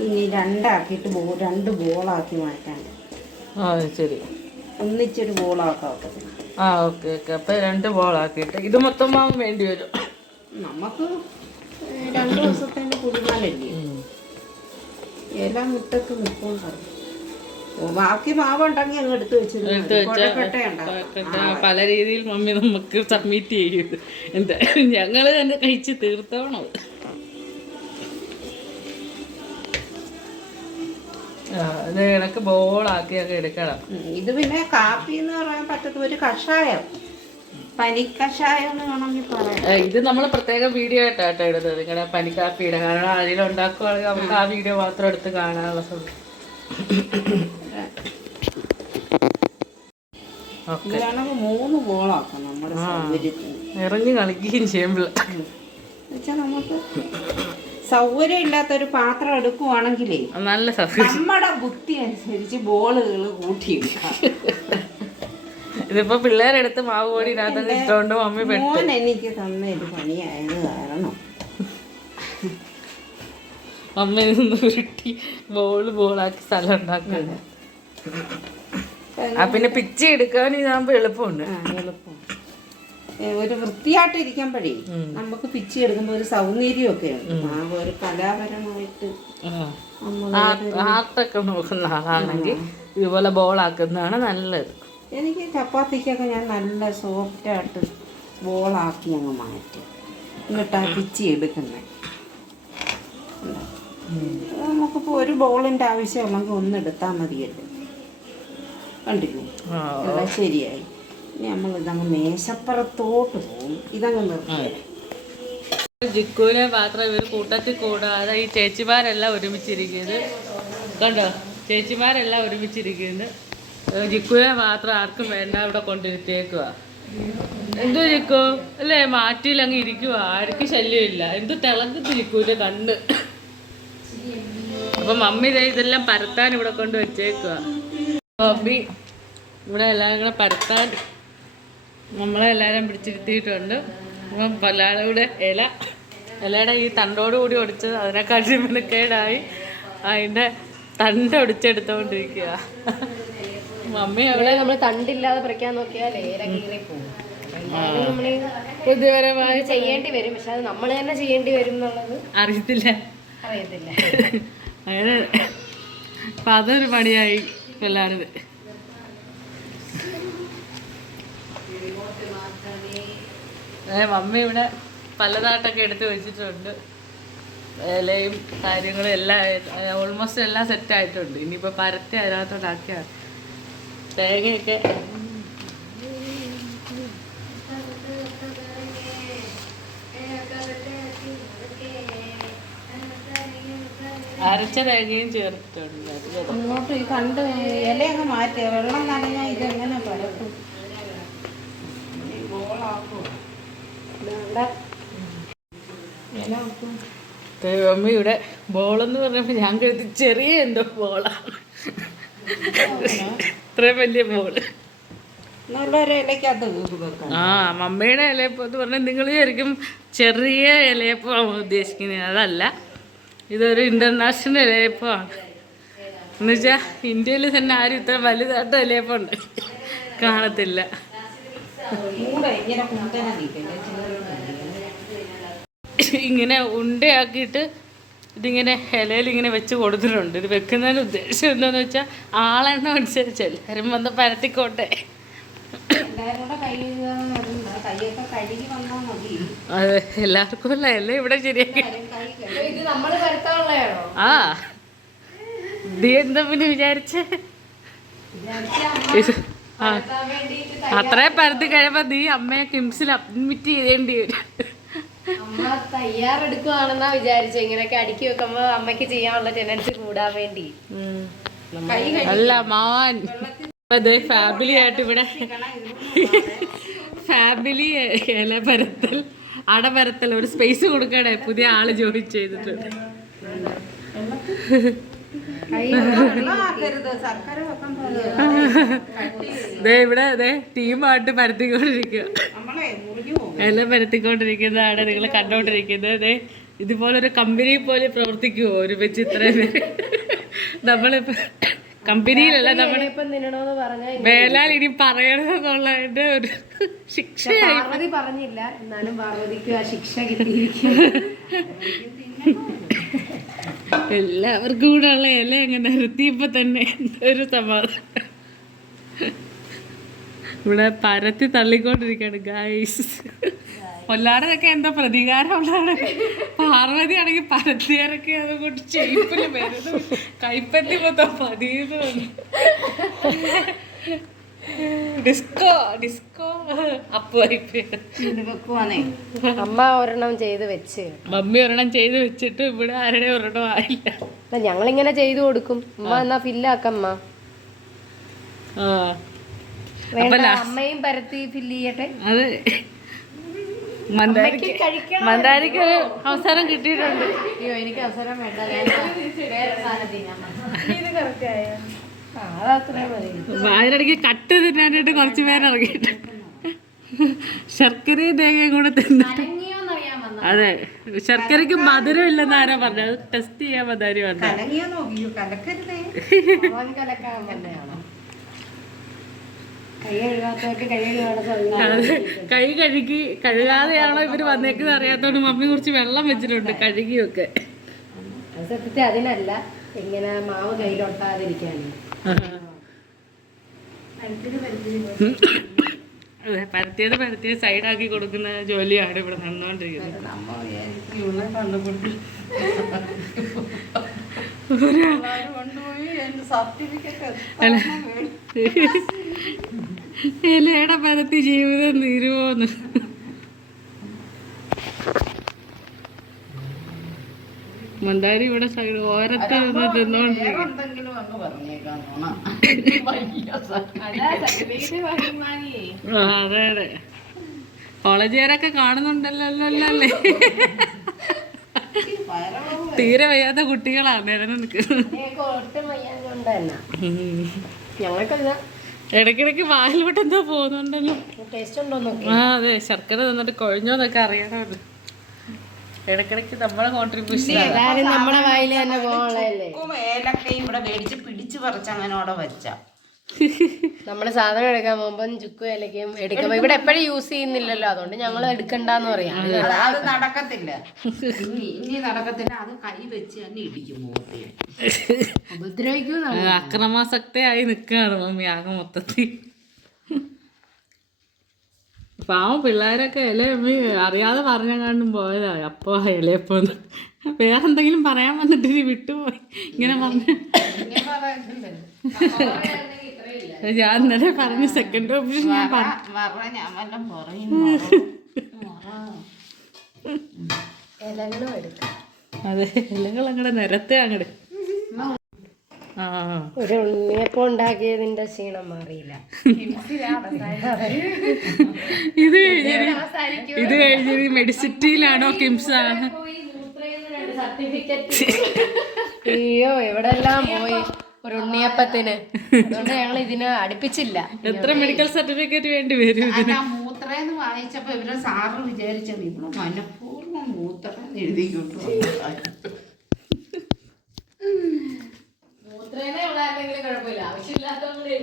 ഇനി രണ്ടാക്കിയിട്ട് രണ്ട് ബോളാക്കി മാറ്റാൻ. ശരി, ഒന്നിച്ചൊരു ബോളാക്കാം. Okay okay. അപ്പം 2 ബോളാക്കിയിട്ട് ഇത് മൊത്തം മാവ് വേണ്ടി വരും നമുക്ക്. 2 ദിവസത്തേന് കുടുങ്ങാനല്ലേ. എല്ലാം മുറ്റത്ത് നിൽക്കുന്നുണ്ടാവും. ബാക്കി മാവുണ്ടെങ്കിൽ അങ്ങ് എടുത്ത് വെച്ചിരുന്നു. പല രീതിയിൽ മമ്മി നമുക്ക് സബ്മിറ്റ് ചെയ്യും. എന്താ ഞങ്ങൾ തന്നെ കഴിച്ച് തീർത്തോണം. ഇത് കണക്ക് ബോളാക്കിയൊക്കെ എടുക്കണം. ഇത് പിന്നെ കാപ്പി എന്ന് പറയാൻ പറ്റത്ത ഒരു കഷായം, പനിക്കഷായം എന്ന് വേണമെങ്കിൽ പറയാം. ഇത് നമ്മൾ പ്രത്യേക വീഡിയോ ആയിട്ടാട്ടോ ഇടുന്നത്, നിങ്ങളുടെ പനിക്കാപ്പിയുടെ. കാരണം അതിലുണ്ടാക്കുവാണെങ്കിൽ നമുക്ക് ആ വീഡിയോ മാത്രം എടുത്ത് കാണാനുള്ള സമയം. ഇതിലാണെങ്കിൽ 3 ബോളാക്കാം നമ്മുടെ സൗകര്യത്തിന്. ഇറങ്ങി കളിക്കുകയും ചെയ്യുമ്പോൾ വെച്ചാൽ നമുക്ക് സൗകര്യം ഇല്ലാത്തൊരു പാത്രം എടുക്കുവാണെങ്കിലേ നല്ല നമ്മുടെ ബുദ്ധി അനുസരിച്ച് ബോളുകൾ കൂട്ടിയെടുക്കാം. ഇതിപ്പോ പിള്ളേരെടുത്ത് മാവ് പൊടി ഇട്ടുകൊണ്ട് മമ്മി മോൻ എനിക്ക് തന്ന ഒരു പണിയായത് കാരണം മമ്മി നിന്ന് ഉരുട്ടി ബോളാക്കി സ്ഥലം ഉണ്ടാക്കുന്നത്. പിന്നെ പിച്ചി എടുക്കാൻ ഇതാകുമ്പോ എളുപ്പമുണ്ട്. എളുപ്പം ഒരു വൃത്തിയായിട്ടിരിക്കുമ്പോഴേ നമുക്ക് പിച്ചി എടുക്കുമ്പോൾ ഒരു സൗന്ദര്യമൊക്കെ ഉണ്ട്. ഒരു കലാപരമായിട്ട് ആർട്ടൊക്കെ നോക്കുന്ന ആളാണെങ്കിൽ ഇതുപോലെ ബോളാക്കുന്നതാണ് നല്ലത്. എനിക്ക് ചപ്പാത്തിക്കൊക്കെ ഞാൻ നല്ല സോഫ്റ്റായിട്ട് ബോളാക്കി അങ്ങ് മാറ്റി എന്നിട്ടാ പിച്ചി എടുക്കുന്നത്. നമുക്കിപ്പോൾ ഒരു ബോളിൻ്റെ ആവശ്യമുണ്ടെങ്കിൽ ഒന്നെടുത്താൽ മതിയല്ലോ. കണ്ടില്ലേ, എല്ലാം ശരിയായി. ഇനി നമ്മൾ ഇതങ്ങ് മേശപ്പുറത്തോട്ട് പോകും. ഇതങ്ങ് നിർത്തി ജിക്കുവിനെ പാത്രം ഇവർ കൂട്ടത്തിൽ കൂടാതെ ഈ ചേച്ചിമാരെല്ലാം ഒരുമിച്ചിരിക്കുന്നത് കണ്ടോ. ചേച്ചിമാരെല്ലാം ഒരുമിച്ചിരിക്കുന്നത്. ജിക്കുവിനെ മാത്രം ആർക്കും വേണ്ട, ഇവിടെ കൊണ്ടിരുത്തിയേക്കുക. എന്തോ ജിക്കു അല്ലേ, മാറ്റിയിൽ അങ്ങ് ഇരിക്കുക, ആർക്കും ശല്യമില്ല. എന്ത് തിളങ്ങുന്നു ജിക്കുവിൻ്റെ കണ്ണ്. അപ്പം മമ്മി ഇതെല്ലാം പരത്താൻ ഇവിടെ കൊണ്ട് വെച്ചേക്കുക. മമ്മി ഇവിടെ എല്ലാവരും കൂടെ പരത്താൻ നമ്മളെല്ലാവരും പിടിച്ചിരുത്തിയിട്ടുണ്ട്. അപ്പം എല്ലാവരും കൂടെ ഇലയുടെ ഈ തണ്ടോടുകൂടി ഒടിച്ചത് അതിനെക്കാട്ടി മെനക്കേടായി അതിൻ്റെ തണ്ട് ഒടിച്ചെടുത്തോണ്ടിരിക്കുക. മമ്മി അവിടെ നമ്മൾ തണ്ടില്ലാതെ പറിക്കാൻ നോക്കിയാൽ ബുദ്ധിപരമായി ചെയ്യേണ്ടി വരും. പക്ഷെ അത് നമ്മൾ തന്നെ ചെയ്യേണ്ടി വരും എന്നുള്ളത് അറിയത്തില്ല. അങ്ങനെ അപ്പം അതൊരു പണിയായി എല്ലാവരും. മമ്മി ഇവിടെ പലതായിട്ടൊക്കെ എടുത്ത് വെച്ചിട്ടുണ്ട്. ഇലയും കാര്യങ്ങളും എല്ലാം ഓൾമോസ്റ്റ് എല്ലാം സെറ്റായിട്ടുണ്ട്. ഇനിയിപ്പോൾ പരത്തി അതിനകത്തോട്ടാക്കിയാൽ തേങ്ങയൊക്കെ അരച്ച തേങ്ങയും ചേർത്തിട്ടുണ്ട്. അങ്ങോട്ട് ഈ കണ്ട് ഇല അങ്ങ് മാറ്റുക, വെള്ളം നനഞ്ഞാൽ ഇതെങ്ങനെ പരക്കും? മമ്മി ഇവിടെ ബോളെന്ന് പറഞ്ഞപ്പോൾ ഞാൻ കരുതി ചെറിയ എന്തോ ബോളാണ്, ഇത്രയും വലിയ ബോള്. നല്ലൊരു ഇലക്കകത്ത് വെക്കാം. ആ മമ്മിയുടെ ഇലയപ്പം എന്ന് പറഞ്ഞാൽ നിങ്ങൾ ശരിക്കും ചെറിയ ഇലയപ്പമാണ് ഉദ്ദേശിക്കുന്നത്. അതല്ല, ഇതൊരു ഇൻ്റർനാഷണൽ ഇലയപ്പമാണ്. എന്നുവെച്ചാൽ ഇന്ത്യയിൽ തന്നെ ആരും ഇത്ര വലുതായിട്ട് ഇലയപ്പം ഉണ്ട് കാണത്തില്ല. ഇങ്ങനെ ഉണ്ടയാക്കിയിട്ട് ഇതിങ്ങനെ ഇലയിൽ ഇങ്ങനെ വെച്ച് കൊടുത്തിട്ടുണ്ട്. ഇത് വെക്കുന്നതിന് ഉദ്ദേശം എന്താണെന്ന് വെച്ചാൽ ആളെണ്ണം അനുസരിച്ച് എല്ലാവരും വന്ന് പരത്തിക്കോട്ടെ. അതെ, എല്ലാവർക്കും അല്ല, എല്ലാം ഇവിടെ ശരിയാക്കി. ആ നീ എന്താ പിന്നെ വിചാരിച്ചേ? അത്രയും പരത്തി കഴിയുമ്പോ നീ അമ്മയെ കിംസിൽ അഡ്മിറ്റ് ചെയ്തേണ്ടി വരും. അമ്മ തയ്യാറെടുക്കുവാണെന്നാ വിചാരിച്ചു. ഇങ്ങനെയൊക്കെ അടുക്കി വെക്കുമ്പോ അമ്മയ്ക്ക് ചെയ്യാനുള്ള ടെൻഡൻസി കൂടാൻ വേണ്ടി. അല്ല മാവാൻ അതെ ഫാമിലി ആയിട്ട് ഇവിടെ ഫാമിലി ഇല പരത്തൽ അടപരത്തൽ ഒരു സ്പേസ് കൊടുക്കണേ. പുതിയ ആള് ജോയിൻ ചെയ്തിട്ടുണ്ട്. ഇവിടെ അതെ ടീമായിട്ട് പരത്തിക്കൊണ്ടിരിക്കുക, ഇല പരത്തിക്കൊണ്ടിരിക്കുന്നതാണ് നിങ്ങൾ കണ്ടോണ്ടിരിക്കുന്നത്. അതെ ഇതുപോലൊരു കമ്പനി പോലെ പ്രവർത്തിക്കുമോ ഒരുമിച്ച് ഇത്രയും പേര്? നമ്മളിപ്പോ കമ്പനിയിലല്ല, നമ്മൾ വേലാൽ ഇനി പറയണമെന്നുള്ളതിന്റെ ഒരു ശിക്ഷയായി പറഞ്ഞില്ല. എന്നാലും പാർവതിക്ക് ആ ശിക്ഷ കിട്ടിയിരിക്കും. എല്ലാവർക്കും കൂടെ ഉള്ള ഇല എങ്ങനെ നിർത്തിയപ്പോ തന്നെ ഒരു സമാധാനം. ഇവിടെ പരത്തി തള്ളിക്കൊണ്ടിരിക്കുകയാണ് ഗൈസ്. കൊല്ലാടനൊക്കെ എന്താ പ്രതികാരമുള്ളതാണ്. പാർവതി ആണെങ്കിൽ പരത്തിയാരൊക്കെ അതുകൊണ്ട് ചെയ്യിപ്പില് വരുന്നു. കൈപ്പത്തി മൊത്തം പതിയുന്നു. ഡിസ്കോ ഡിസ്കോ അമ്മ ഒരെണ്ണം ചെയ്ത് വെച്ച്, മമ്മി ഒരെണ്ണം ചെയ്ത് വെച്ചിട്ട് ഇവിടെ ആരുടെ ഒരെണ്ണം ആയില്ല. ഞങ്ങളിങ്ങനെ ചെയ്തു കൊടുക്കും. അമ്മ എന്നാ ഫില്ലാക്കമ്മ. അമ്മയും പരത്തി ഫില്ല് ചെയ്യട്ടെ. അതെ, മന്ദാരിക്ക് ഒരു അവസരം കിട്ടിയിട്ടുണ്ട്. അയ്യോ എനിക്ക് അവസരം വേണ്ട. അതിനിടയ്ക്ക് കട്ട് തിന്നാനായിട്ട് കുറച്ച് പേര് ഇറങ്ങിയിട്ട് ശർക്കരയും തേങ്ങയും കൂടെ തിന്നിട്ട്. അതെ, ശർക്കരയ്ക്ക് മധുരം ഇല്ലെന്ന് ആരാ പറഞ്ഞത്? അത് ടെസ്റ്റ് ചെയ്യാൻ മന്ദാരി പറഞ്ഞു. കൈ കഴുകാതെയാണോ ഇവര് വന്നേക്കുന്നത് അറിയാത്തോണ്ട് മമ്മി കുറച്ച് വെള്ളം വെച്ചിട്ടുണ്ട് കഴുകിയൊക്കെ. സത്യത്തിൽ അതിനല്ല, ഇങ്ങനെ മാവ് കയ്യിലൊട്ടാതിരിക്കാനും. അതെ, പരത്തിയത് സൈഡാക്കി കൊടുക്കുന്ന ജോലിയാണ് ഇവിടെ നടന്നുകൊണ്ടിരിക്കുന്നത്. ഇലയുടെ പരത്തി ജീവിതം തീരുവോന്ന്. മന്ദാരി ഇവിടെ സൈഡ് ഓരത്ത് നിന്ന് തിന്നോണ്ടിരിക്കും. അതെ അതെ, കോളേജുകാരൊക്കെ കാണുന്നുണ്ടല്ലോ അല്ലേ. തീരെ വയ്യാത്ത കുട്ടികളാണ് നിരന്ന് നിൽക്കുന്നത്. ഇടയ്ക്കിടയ്ക്ക് വായിലോട്ട് എന്തോ പോകുന്നുണ്ടല്ലോ. ആ അതെ, ശർക്കര തന്നിട്ട് കുഴഞ്ഞോന്നൊക്കെ അറിയണമല്ലോ. ഇടയ്ക്കിടയ്ക്ക് നമ്മളെ കോൺട്രിബ്യൂഷൻ നമ്മുടെ വായിൽ തന്നെ ഏലക്കയും ഇവിടെ മേടിച്ച് പിടിച്ചു പറിച്ച് അങ്ങനെ അവിടെ വെച്ച നമ്മള് സാധനം എടുക്കാൻ പോകുമ്പോ ചുക്കും ഏലക്കയും എടുക്കുമ്പോ ഇവിടെ എപ്പോഴും യൂസ് ചെയ്യുന്നില്ലല്ലോ, അതുകൊണ്ട് ഞങ്ങൾ എടുക്കണ്ടെന്ന് പറയാം. അത് നടക്കത്തില്ല, ഇനി നടക്കത്തില്ല. അത് കൈ വെച്ച് തന്നെ ഇടിക്കും, ഉപദ്രവിക്കും. അക്രമാസക്തയായി നിൽക്കുകയാണ് മമ്മി ആകെ മൊത്തത്തിൽ. പാവം പിള്ളേരൊക്കെ ഇലയമ്മ അറിയാതെ പറഞ്ഞെങ്ങാണ്ടും പോയതാ അപ്പോ ഇലയപ്പോന്ന് വേറെന്തെങ്കിലും പറയാൻ വന്നിട്ട് നീ വിട്ടുപോയി ഇങ്ങനെ പറഞ്ഞു. ഞാൻ ഇന്നലെ പറഞ്ഞ സെക്കൻഡ് ഓപ്ഷൻ ഞാൻ ഇലകളും എടുക്കാം. അതെ ഇലകൾ അങ്ങടെ നിരത്തെ അങ്ങട്. ആ ഒരു ഉണ്ണിയപ്പം ഉണ്ടാക്കിയതിന്റെ ക്ഷീണം മാറിയില്ല. ഇത് കഴിഞ്ഞ് മെഡിസിറ്റിയിലാണോ കിംസാണ്? അയ്യോ എവിടെല്ലാം പോയി ഒരു ഉണ്ണിയപ്പത്തിന്. അതുകൊണ്ട് ഞങ്ങൾ ഇതിന് അടുപ്പിച്ചില്ല. എത്ര മെഡിക്കൽ സർട്ടിഫിക്കറ്റ് വേണ്ടി വരും? മൂത്രേന്ന് വായിച്ചപ്പോ ഇവരെ സാറ് വിചാരിച്ചത് ഇവിടെ മനഃപൂർവ്വം മൂത്രം എഴുതി കിട്ടും.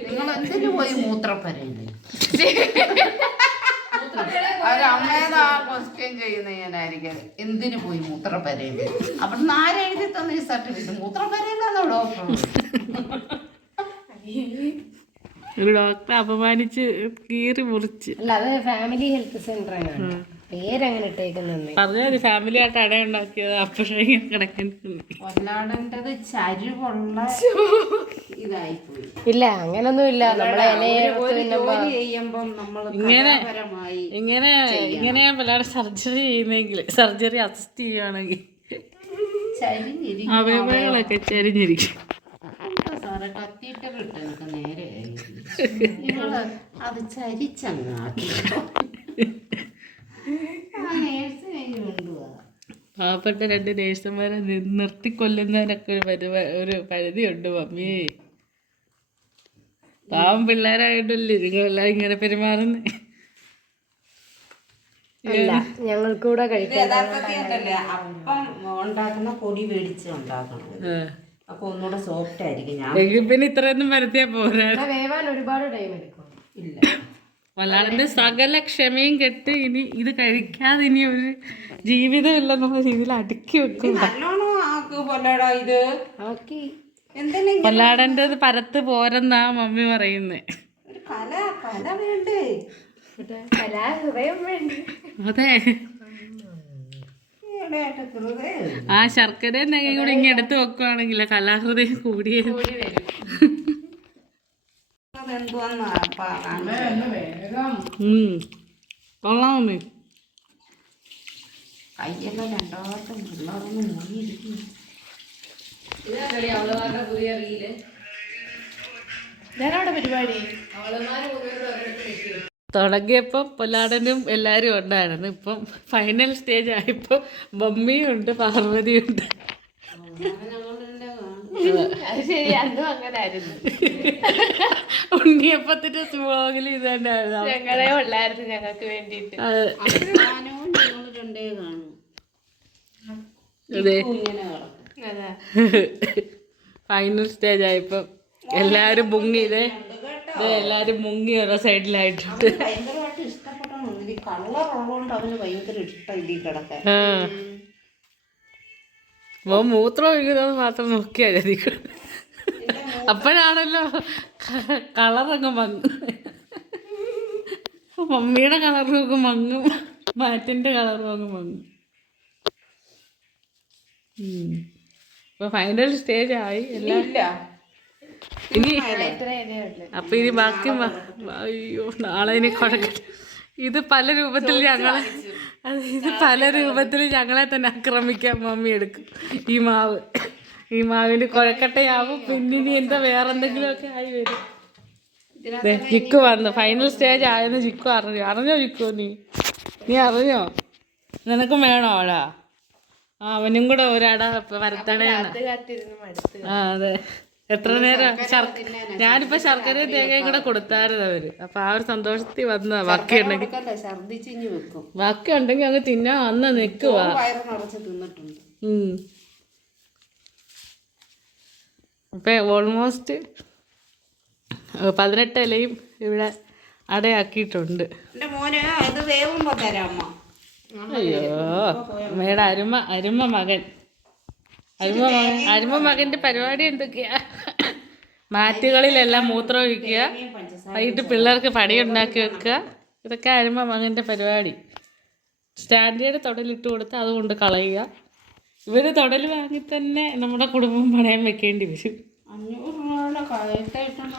നിങ്ങൾ എന്തിനു പോയി മൂത്രപ്പരയില്ലേ? അവരമ്മേതാ ക്വസ്റ്റ്യൻ ചെയ്യുന്ന ഞാനായിരിക്കും. എന്തിനു പോയി മൂത്രപ്പരയില്ലേ? അപ്പൊ ആരെഴുതി തന്ന ഈ സർട്ടിഫിക്കറ്റ്? മൂത്രപ്പരയില്ലാന്നോ ഡോക്ടർ? ഒരു ഡോക്ടറെ അപമാനിച്ച് കീറി മുറിച്ച്. അല്ല അത് ഫാമിലി ഹെൽത്ത് സെന്റർ പേരങ്ങനെ ഇട്ടേക്കുന്നത്. പറഞ്ഞാൽ ഫാമിലി ആയിട്ട് അട ഉണ്ടാക്കിയത് അപ്പോഴേ കിടക്കാൻ. കൊല്ലാടേണ്ടത് ചരിവുള്ള ഇതായിപ്പോയി. ഇല്ല അങ്ങനൊന്നും ഇല്ല. നമ്മളെ ജോലി ചെയ്യുമ്പം നമ്മൾ ഇങ്ങനെ വല്ലാതെ സർജറി ചെയ്യുന്നെങ്കിൽ സർജറി അസിസ്റ്റ് ചെയ്യുകയാണെങ്കിൽ അവയവങ്ങളൊക്കെ ചരിഞ്ഞിരിക്കും. സാറെ കത്തിയിട്ട് കിട്ടും എനിക്ക് നേരെ അത് ചരിച്ചങ്ങാക്കി പാവപ്പെട്ട 2 നേഴ്സുമാരെ നിർത്തിക്കൊല്ലുന്നതിനൊക്കെ ഒരു പരിധിയുണ്ട് മമ്മിയേ. പാവം പിള്ളേരായിട്ടല്ലേ നിങ്ങളെല്ലാം ഇങ്ങനെ പെരുമാറുന്നേ. ഞങ്ങൾക്കൂടെ കഴിക്കാം. അപ്പം ഉണ്ടാക്കുന്ന പൊടി മേടിച്ച് ഉണ്ടാക്കണം. അപ്പൊ ഒന്നുകൂടെ സോഫ്റ്റ് ആയിരിക്കും. ഞാൻ പിന്നെ ഇത്രയൊന്നും വരുത്തിയാ പോരാ. വേവാൻ ഒരുപാട് ടൈം എടുക്കും. ഇല്ല വല്ലാതെ സകല ക്ഷമയും കെട്ട് ഇനി ഇത് കഴിക്കാതെ ഇനി ഒരു ജീവിതം ഇല്ലെന്നുള്ള രീതിയിൽ അടുക്കി വെക്കും. നല്ലോണം ആക്ക് പൊല്ലടാ ഇത് ആക്കി. എന്തെങ്കിലും പൊല്ലാടൻ്റെത് പരത്ത് പോരെന്നാ മമ്മി പറയുന്നേ. ഒരു കല വേണ്ടേ? കലാഹൃദയം വേണ്ടേ? അതെ ആ ശർക്കരയും നെയ്യും കൂടി ഇങ്ങനെ എടുത്ത് വെക്കുവാണെങ്കിൽ കലാഹൃദയം കൂടിയേ. കൊള്ളാമേ. കയ്യെല്ലാം രണ്ടാമത്തും പിള്ളേരൊന്നും മുങ്ങിയിരിക്കും. പരിപാടി തുടങ്ങിയപ്പോൾ പൊല്ലാടനും എല്ലാവരും ഉണ്ടായിരുന്നു. ഇപ്പം ഫൈനൽ സ്റ്റേജ് ആയപ്പോൾ മമ്മിയും ഉണ്ട് പാർവതിയും ഉണ്ട്. ഉണ്ണിയപ്പത്തിന്റെ വ്ളോഗിൽ ഇത് തന്നെയായിരുന്നു. ഞങ്ങളെ ഉള്ളായിരുന്നു ഞങ്ങൾക്ക് വേണ്ടിട്ട്. അതെ ഫൈനൽ സ്റ്റേജ് ആയപ്പോ എല്ലാരും മുങ്ങി. എല്ലാരും മുങ്ങി ഓരോ സൈഡിലായിട്ടുണ്ട്. ഭയങ്കരമായിട്ട് ഇഷ്ടപ്പെട്ടു. കളറുള്ളതുകൊണ്ട് അവന് ഭയങ്കര ഇഷ്ടം ഇതിൽ കിടക്കാൻ. മൂത്രം ഒഴിക്കുന്നത് മാത്രം നോക്കിയാൽ മതി. അപ്പോഴാണല്ലോ കളറങ്ങ് മങ്ങും. മമ്മിയുടെ കളറും ഒക്കെ മങ്ങും, മാറ്റിന്റെ കളറും ഒക്കെ മങ്ങും. ഇപ്പൊ ഫൈനൽ സ്റ്റേജ് ആയി എല്ലാം. ഇനി അപ്പൊ ഇനി ബാക്കി അയ്യോ നാളെ ഇനി കുഴക്കില്ല. ഇത് പല രൂപത്തിൽ ഞങ്ങളെ തന്നെ ആക്രമിക്കാൻ മമ്മി എടുക്കും. ഈ മാവിന്റെ കുഴക്കട്ടയാവും. പിന്നെ ഇനി എന്താ വേറെന്തെങ്കിലുമൊക്കെ ആയി വരും. ജിക്കു വന്നു. ഫൈനൽ സ്റ്റേജ് ആയെന്ന് ജിക്കു അറിഞ്ഞോ ജിക്കു? നീ അറിഞ്ഞോ? നിനക്കും വേണോ അടാ? അവനും കൂടെ ഒരട വരത്തടയാണ്. ആ അതെ. എത്ര നേരം ഞാനിപ്പോ ശർക്കരയും തേങ്ങയും കൂടെ കൊടുത്തായിരുന്നു അവര്. അപ്പൊ ആ ഒരു സന്തോഷത്തിൽ വന്നതാ. ബാക്കി ഉണ്ടെങ്കിൽ അങ്ങ് തിന്നാൻ വന്ന് നിക്കുവാ. അപ്പൊ ഓൾമോസ്റ്റ് 18 ഇലയും ഇവിടെ അടയാക്കിയിട്ടുണ്ട്. അയ്യോ അമ്മയുടെ അരുമ മകന്റെ പരിപാടി എന്തൊക്കെയാ? മാറ്റുകളിലെല്ലാം മൂത്രം ഒഴിക്കുക, വൈകിട്ട് പിള്ളേർക്ക് പടി ഉണ്ടാക്കി വെക്കുക, ഇതൊക്കെ ആയിരുന്നു മകൻ്റെ പരിപാടി. സ്റ്റാൻഡേർഡ് തൊടലിട്ട് കൊടുത്ത് അതുകൊണ്ട് കളയുക. ഇവർ തൊടൽ വാങ്ങി തന്നെ നമ്മുടെ കുടുംബം പണയം വെക്കേണ്ടി വരും. 500 രൂപയുടെ കയറ്റായിട്ടാണ്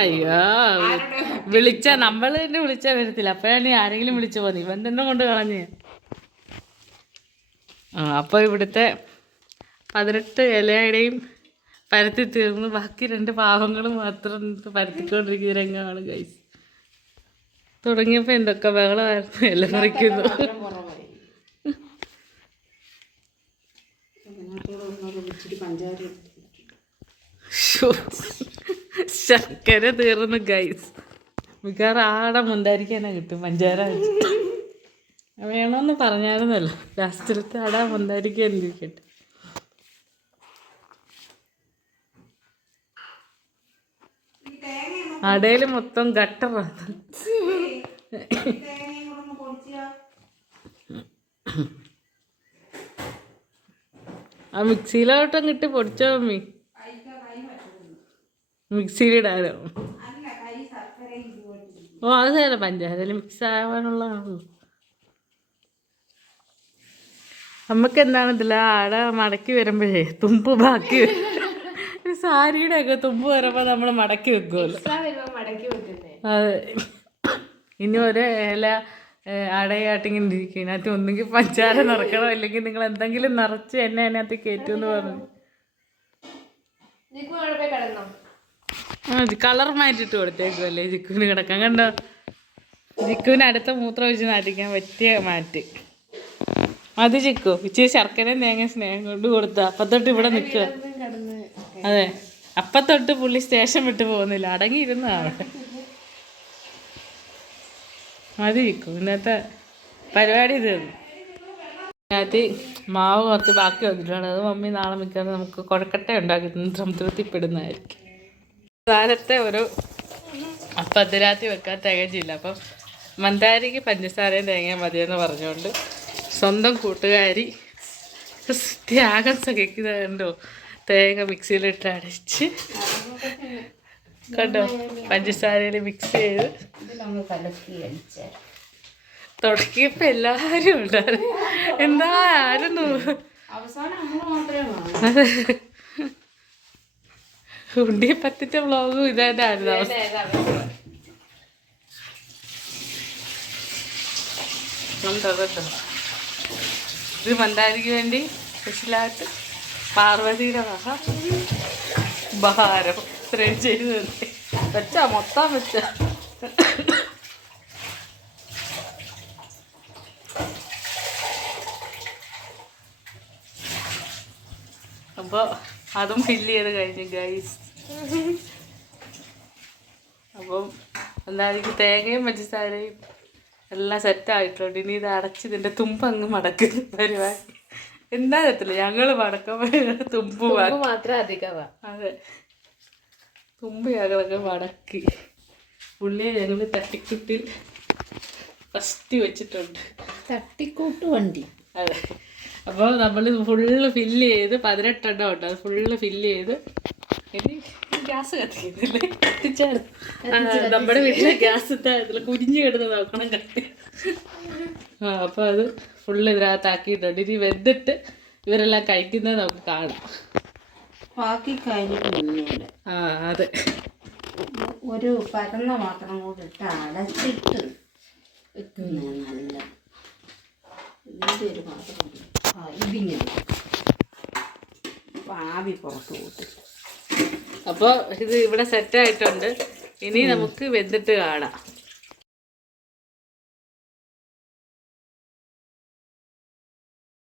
അയ്യോ വിളിച്ചാ നമ്മൾ തന്നെ വിളിച്ചാൽ വരത്തില്ല. അപ്പോഴാണ് ആരെങ്കിലും വിളിച്ചു പോകുന്നത്. ഇവൻ തന്നെ കൊണ്ട് കളഞ്ഞ്. അപ്പോൾ ഇവിടുത്തെ 18 ഇലയുടെയും പരത്തി തീർന്ന് ബാക്കി 2 പാവങ്ങളും മാത്രം പരത്തിക്കൊണ്ടിരിക്കുന്ന രംഗമാണ് ഗൈസ്. തുടങ്ങിയപ്പോൾ എന്തൊക്കെ ബഹളമായിരുന്നു. എല്ലാം പറിക്കുന്നു. ശർക്കര തീർന്നു ഗൈസ്. മിക്കവാറും ആടെ മുന്താരിക്കാനാ കിട്ടും പഞ്ചാര വെച്ചിട്ട്. വേണമെന്ന് പറഞ്ഞായിരുന്നല്ലോ. ലാസ്റ്റിലത്തെ ആടാ മുന്താരിക്കാൻ ഇരിക്കട്ടെ. അടയിൽ മൊത്തം ഗട്ടറാണ്. ആ മിക്സിയിലോട്ടും കിട്ടി പൊടിച്ചോ മമ്മി. മിക്സിയിലിടാനോ? ഓ അത് തരാം. പഞ്ചായത്തിൽ മിക്സ് ആവാനുള്ളതാണല്ലോ. നമുക്ക് എന്താണ് ഇതില്ല ആട മടക്കി വരുമ്പോഴേ തുമ്പ് ബാക്കി സാരിയുടെ ഒക്കെ തുമ്പ് വരുമ്പോൾ നമ്മൾ മടക്കി വെക്കുമല്ലോ. അതെ. ഇനി ഒരു ഇല അടയാട്ടിങ്ങനെ ഇരിക്കും. അതിനകത്ത് ഒന്നുകിൽ പഞ്ചാര നിറക്കണം, അല്ലെങ്കിൽ നിങ്ങൾ എന്തെങ്കിലും നിറച്ച് എന്നെ അതിനകത്ത് കയറ്റുമെന്ന് പറഞ്ഞു. കളർ മാറ്റിട്ട് കൊടുത്തേക്കുമല്ലേ ജിക്കുവിന് കിടക്കാൻ. കണ്ടോ, ജിക്കുവിന് അടുത്ത മൂത്രം ഒഴിച്ച് നാട്ടിക്കാൻ പറ്റിയ മാറ്റ് അത്. ജിക്കു ഇച്ചിരി ശർക്കരയും തേങ്ങ സ്നേഹം കൊണ്ട് കൊടുത്ത അപ്പത്തൊട്ട് ഇവിടെ നിൽക്കുക. അതെ, അപ്പത്തൊട്ട് പുള്ളി സ്റ്റേഷൻ വിട്ട് പോകുന്നില്ല, അടങ്ങിയിരുന്നതാണ്. മതി ജിക്കു, ഇന്നത്തെ പരിപാടി തീർന്നു. അതിനകത്ത് മാവ് കുറച്ച് ബാക്കി വന്നിട്ടുണ്ട്. അത് മമ്മി നാളെ മിക്കവാറും നമുക്ക് കുഴക്കട്ട ഉണ്ടാക്കി സംതൃപ്തിപ്പെടുന്നതായിരിക്കും. കാലത്തെ ഒരു പതിരാത്തി വെക്കാൻ തികച്ചില്ല. അപ്പം മന്ദാരിക്ക് പഞ്ചസാരയും തേങ്ങയും മതിയെന്ന് പറഞ്ഞുകൊണ്ട് സ്വന്തം കൂട്ടുകാരി ത്യാഗം സഹിക്കുന്നത് കണ്ടോ. തേങ്ങ മിക്സിയിലിട്ട് അടച്ച് കണ്ടോ, പഞ്ചസാരയിൽ മിക്സ് ചെയ്ത് തുടക്കിയപ്പോൾ എല്ലാവരും ഉണ്ടായിരുന്നു. എന്താ ആരും ഉണ്ടിയെ പറ്റിച്ച വ്ളോഗും ഇതായിരുന്നു അവസ്ഥ. കേട്ടോ, ഇത് മന്ദാരിക്ക് വേണ്ടി സ്പെഷ്യലായിട്ട് പാർവതിയുടെ ബഹാരം ഇത്രയും ചെയ്ത് വെച്ചാ മൊത്തം വെച്ച. അപ്പോൾ അതും ഫില്ല് ചെയ്ത് കഴിഞ്ഞു ഗൈസ്. അപ്പം എന്തായാലും തേങ്ങയും പഞ്ചസാരയും എല്ലാം സെറ്റായിട്ടുണ്ട്. ഇനി ഇത് അടച്ച് ഇതിൻ്റെ തുമ്പങ്ങ് മടക്കുന്ന പരിപാടി. എന്താ അറിയത്തില്ല, ഞങ്ങൾ മടക്കുമ്പോൾ തുമ്പ് മാത്രം അധികമാ. അതെ, തുമ്പ് ഞങ്ങളൊക്കെ മടക്കി പുള്ളിയെ ഞങ്ങൾ തട്ടിക്കുട്ടിൽ ഫസ്റ്റ് വെച്ചിട്ടുണ്ട്. തട്ടിക്കൂട്ട് വണ്ടി. അതെ, അപ്പോൾ നമ്മൾ ഫുള്ള് ഫില്ല് ചെയ്ത് 18 എണ്ണം ഉണ്ട്. അത് ഫുള്ള് ഫില്ല് ചെയ്ത് ഇനി ഗ്യാസ് കത്തിക്കുന്നില്ലേ, കത്തിച്ചായിരുന്നു. നമ്മുടെ വീട്ടിലെ ഗ്യാസ് ഇതിൽ കുരിഞ്ഞ് കിടന്ന് നോക്കണം കത്തി. അപ്പോൾ അത് ഫുള്ള് ഇതിനകത്താക്കിയിട്ടുണ്ട്. ഇനി വെന്തിട്ട് ഇവരെല്ലാം കഴിക്കുന്നത് നമുക്ക് കാണാം. ബാക്കി കഴിഞ്ഞിട്ട് അതെ, ഒരു പരന്ന പാത്രം കൂടെ ഇട്ട് അടച്ചിട്ട് വെക്കുന്ന നല്ല ഇതിൻ്റെ ഒരു പാത്രം. ഇതിങ്ങനെ ആവി പുറത്ത് കൂട്ടി. അപ്പോൾ ഇത് ഇവിടെ സെറ്റായിട്ടുണ്ട്. ഇനി നമുക്ക് വെന്തിട്ട് കാണാം.